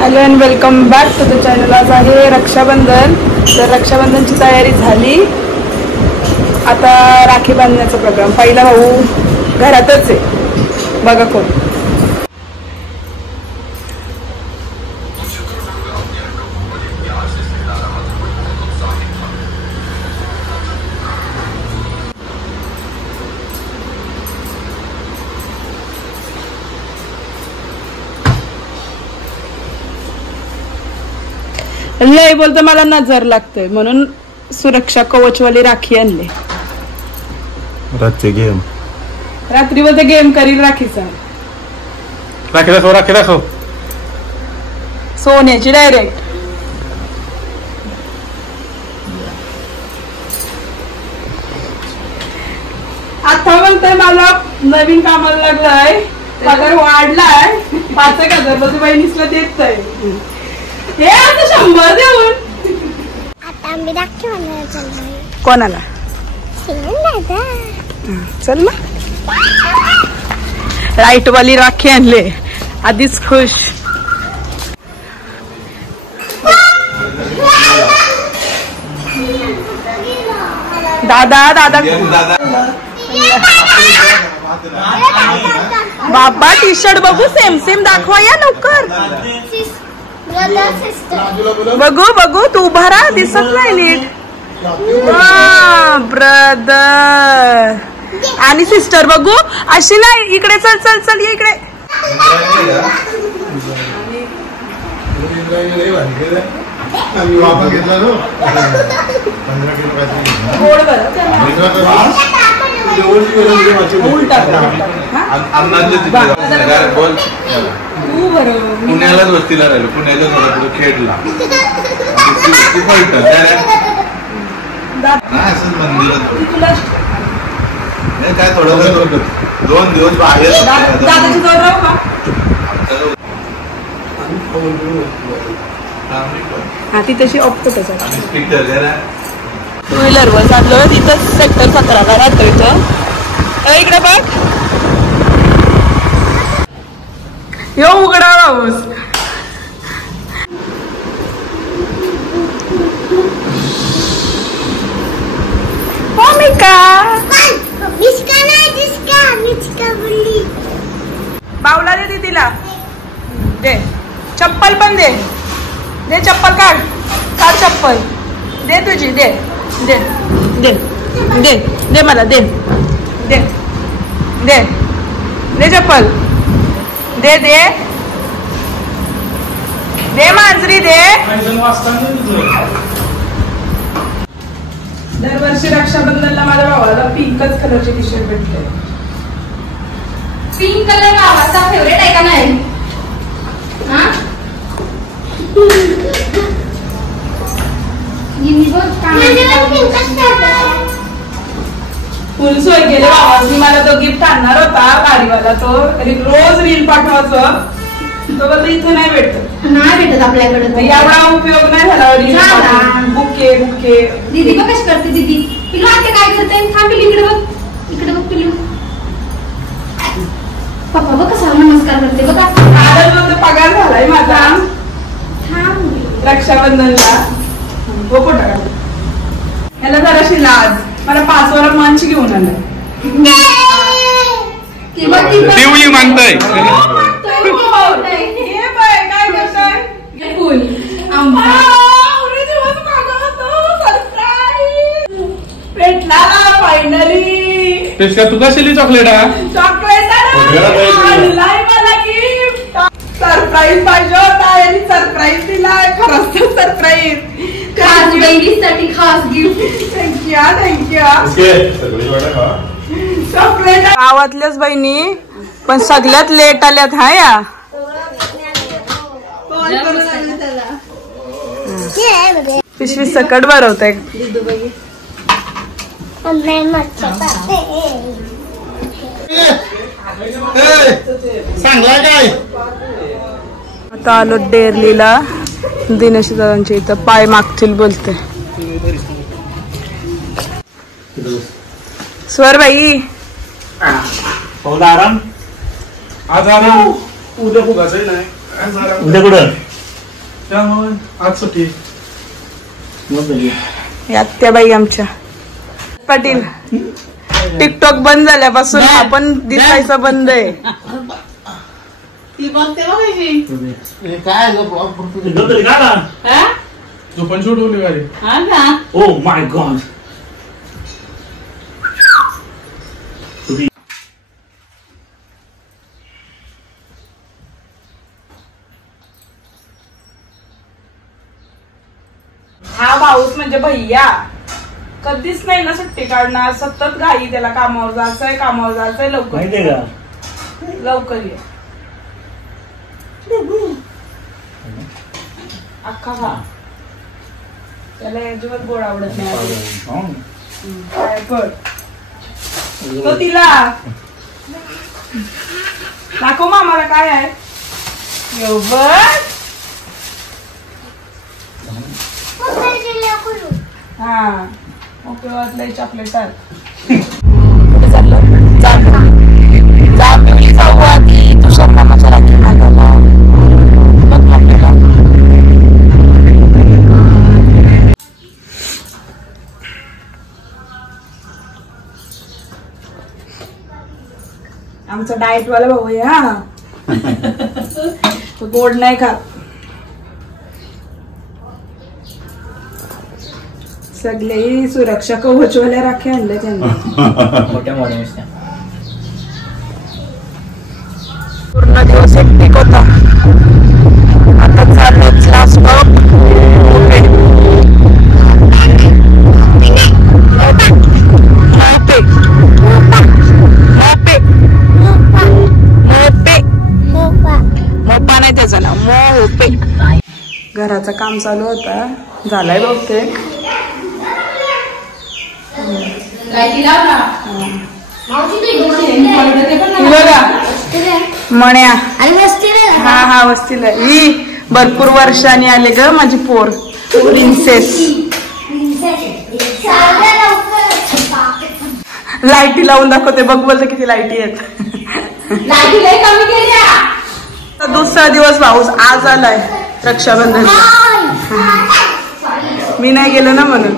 Hello and welcome back to the channel. आज आहे रक्षाबंधन. तर रक्षाबंधनची तयारी झाली. आता राखी बांधण्याचा प्रोग्राम. पहिला भाऊ घरातच आहे, बघा कोण. लय बोलतो मला नजर लागते म्हणून सुरक्षा कवचवाली राखी आणले. रात्री गेम, रात्री मध्ये गेम करील राखीचा. राखी दाखव, राखी दाखव. सोन्याची डायरेक्ट. आता म्हणतोय मला नवीन कामाला लागलाय, पगार वाढलाय, 5,000 बहिणीसला देतय. हे आता 100 देऊन आता आम्ही राखी बांधायला चाललोय. कोणाला? दादा. चल ना. राईट वाली राखी आणले, आधीच खुश. दादा दादा बाबा टी शर्ट बघू, सेम सेम दाखवा या लवकर. बघू बघू, तू उभा राहा, दिसत नाही नीट. ब्रदर आणि सिस्टर बघू, अशी नाही. इकडे चल चल चल, ये इकडे. पुण्यालाच वस्तीला राहिलो, पुण्याला खेडला काय थोडं 2 दिवस बाहेर. हा ती तशी ऑप्ट त्याच्यात. स्पीकर 2 व्हीलरवर चाललो, तिथं सेक्टर 17 राहतो. इथं इकडे बघ, यो उघडा पाऊस. बावला दे तिला, दे चप्पल पण दे. दे चप्पल, काढ काढ चप्पल, दे तुझी, दे दे दे दे दे मला, दे दे दे दे चप्पल, दे दे दे मांजरी, दे. दरवर्षी रक्षाबंधनला माझ्या भावाला पिंकच कलरची टी शर्ट भेटते. पिंक कलर भावाचा फेवरेट आहे का नाही? फुल सोय केले भावाची. मला तो गिफ्ट आणणार होता गाडीवाला, तो रोज रील पाठवायचं. तो बोलतो इथं नाही भेटत, नाही भेटत आपल्याकडे. एवढा उपयोग नाही झाला रील. Bouquet bouquet. दीदी बघ कशी करते. दीदी पिलू आता काय करते? थांब पिलू, इकडे बघ, इकडे बघ पिलू. पप्पा बघ कसा नमस्कार करते बघा. आदर पगार झालाय माझा रक्षाबंधनला. हो फोटा काढ. याला जराशी लाज. मला 5 वर मंच घेऊन आलाय. देवळी मानताय. काय करताय? फुल भेटला फायनली. तू कशाली चॉकलेट? चॉकलेट आणलाय मला गिफ्ट. सरप्राईज पाहिजे होता आणि सरप्राईज दिलाय. खरंच सरप्राईज. खास बहिणीसाठी खास गिफ्ट. थँक्यू. चॉकलेट. गावातल्याच बहिणी पण सगळ्यात लेट आल्यात. हा या पिशवी सकट भरवताय. आता आलो डेरलीला. दिनेश दादांच्या इथं पाय मागतील बोलते. स्वर बाई आराम आज आराम. उद्या फुगायचं नाही. उद्या कुठं त्यामुळे आज सुट्टी. आत्याबाई आमच्या पाटील टिकटॉक बंद झाल्यापासून आपण दिसायचं बंद आहे. तू पण शूट होली गाडी. Oh my God. हा भाऊस म्हणजे भैया कधीच नाही ना सुट्टी काढणार. सतत घाई त्याला. कामावर जायचंय कामावर जायचंय. लवकर माहितीये का लवकर ये. अख्खा खा. त्याला अजिबात गोड आवडत नाही. काय पड तो तिला दाखव मामाला काय आहे. हा ओके वाजलंय चॉकलेट आहे. कुठे चाललं. जाऊ आधी तुझ्या मामाच्या राखी मागायला. आमचा डाएट वाला भाऊ आहे हा. तो गोड नाही खात. सगळे सुरक्षा कवचवाल्या राख्या आणल्या त्यांना. मोठ्या मोठ्या पूर्ण दिवस एकटीक होता. आता चाललं क्लास मोपा नाही त्याचं नाव मोपे. घराचं काम चालू होता. झालाय बहुतेक. मण्या हा हा वस्तीला. ही भरपूर वर्षांनी आले ग माझी पोर प्रिन्सेस. लाईटी लावून दाखवते बघ. बोलते किती लाईटी आहेत. दुसरा दिवस भाऊस आज आलाय रक्षाबंधन. मी नाही गेलो ना म्हणून.